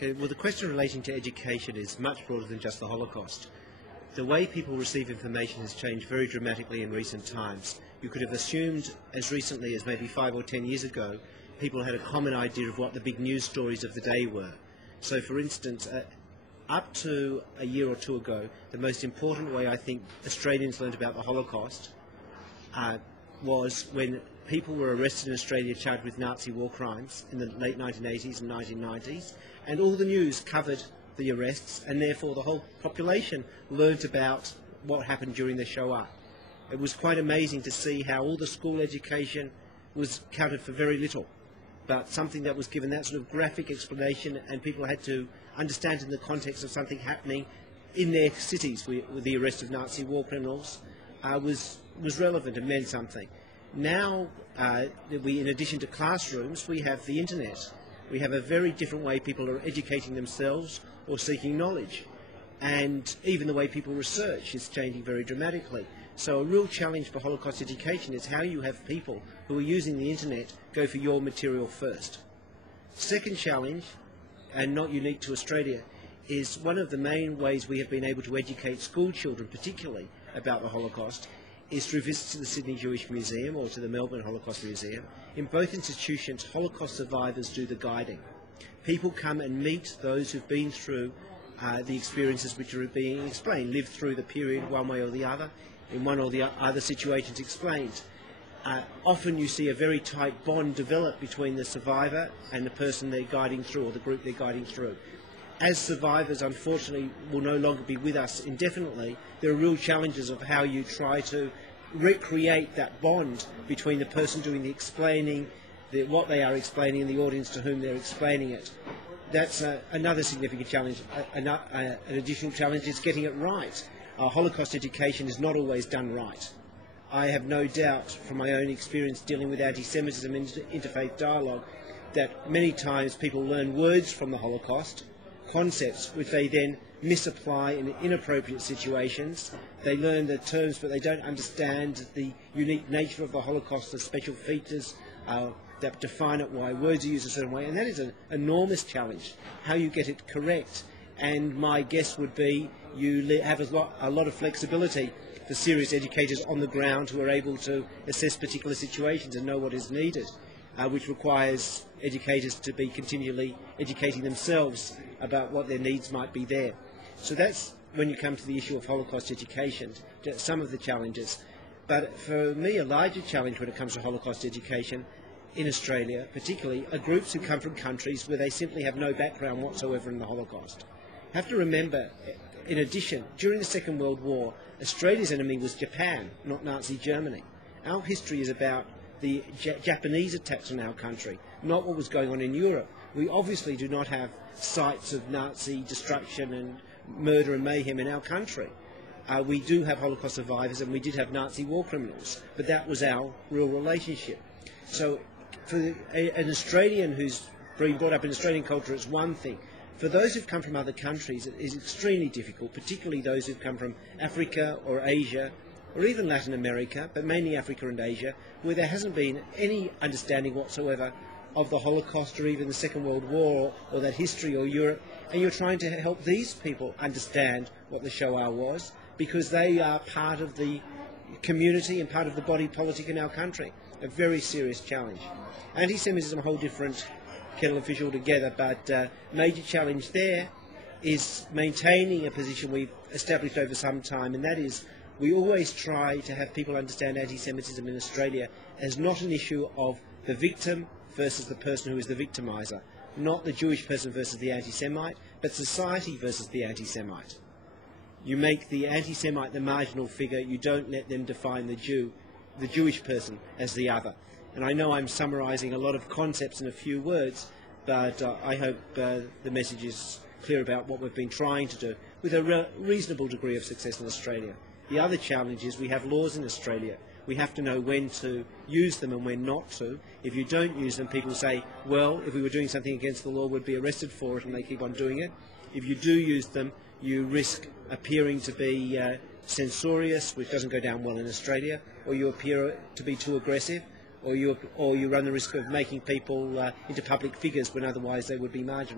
Okay, well, the question relating to education is much broader than just the Holocaust. The way people receive information has changed very dramatically in recent times. You could have assumed as recently as maybe 5 or 10 years ago, people had a common idea of what the big news stories of the day were. So, for instance, up to a year or two ago, the most important way I think Australians learned about the Holocaust was when people were arrested in Australia charged with Nazi war crimes in the late 1980s and 1990s, and all the news covered the arrests, and therefore the whole population learnt about what happened during the Shoah. It was quite amazing to see how all the school education was counted for very little, but something that was given that sort of graphic explanation and people had to understand in the context of something happening in their cities with the arrest of Nazi war criminals was relevant and meant something. Now, in addition to classrooms, we have the internet. We have a very different way people are educating themselves or seeking knowledge. And even the way people research is changing very dramatically. So a real challenge for Holocaust education is how you have people who are using the internet go for your material first. Second challenge, and not unique to Australia, is one of the main ways we have been able to educate school children, particularly about the Holocaust, is through visits to the Sydney Jewish Museum or to the Melbourne Holocaust Museum. In both institutions, Holocaust survivors do the guiding. People come and meet those who've been through the experiences which are being explained, lived through the period one way or the other, in one or the other situations explained. Often you see a very tight bond develop between the survivor and the person they're guiding through, or the group they're guiding through. As survivors, unfortunately, will no longer be with us indefinitely, there are real challenges of how you try to recreate that bond between the person doing the explaining, what they are explaining, and the audience to whom they're explaining it. That's another significant challenge. An additional challenge is getting it right. Holocaust education is not always done right. I have no doubt from my own experience dealing with anti-Semitism and interfaith dialogue that many times people learn words from the Holocaust, concepts which they then misapply in inappropriate situations. They learn the terms but they don't understand the unique nature of the Holocaust, the special features that define it, why words are used a certain way, and that is an enormous challenge, how you get it correct. And my guess would be you have a lot of flexibility for serious educators on the ground who are able to assess particular situations and know what is needed, which requires educators to be continually educating themselves about what their needs might be there. So that's, when you come to the issue of Holocaust education, some of the challenges. But for me, a larger challenge when it comes to Holocaust education in Australia, particularly, are groups who come from countries where they simply have no background whatsoever in the Holocaust. You have to remember, in addition, during the Second World War, Australia's enemy was Japan, not Nazi Germany. Our history is about the Japanese attacks on our country, not what was going on in Europe. We obviously do not have sites of Nazi destruction and murder and mayhem in our country. We do have Holocaust survivors and we did have Nazi war criminals, but that was our real relationship. So for an Australian who's been brought up in Australian culture, it's one thing. For those who've come from other countries, it is extremely difficult, particularly those who've come from Africa or Asia, or even Latin America, but mainly Africa and Asia, where there hasn't been any understanding whatsoever of the Holocaust or even the Second World War or that history or Europe, and you're trying to help these people understand what the Shoah was, because they are part of the community and part of the body politic in our country. A very serious challenge. Anti-Semitism is a whole different kettle of fish altogether, but major challenge there is maintaining a position we've established over some time, and that is we always try to have people understand anti-Semitism in Australia as not an issue of the victim versus the person who is the victimiser, not the Jewish person versus the anti-Semite, but society versus the anti-Semite. You make the anti-Semite the marginal figure, you don't let them define the Jew, the Jewish person, as the other. And I know I'm summarising a lot of concepts in a few words, but I hope the message is clear about what we've been trying to do with a reasonable degree of success in Australia. The other challenge is we have laws in Australia. We have to know when to use them and when not to. If you don't use them, people say, well, if we were doing something against the law, we'd be arrested for it, and they keep on doing it. If you do use them, you risk appearing to be censorious, which doesn't go down well in Australia, or you appear to be too aggressive, or you run the risk of making people into public figures when otherwise they would be marginal.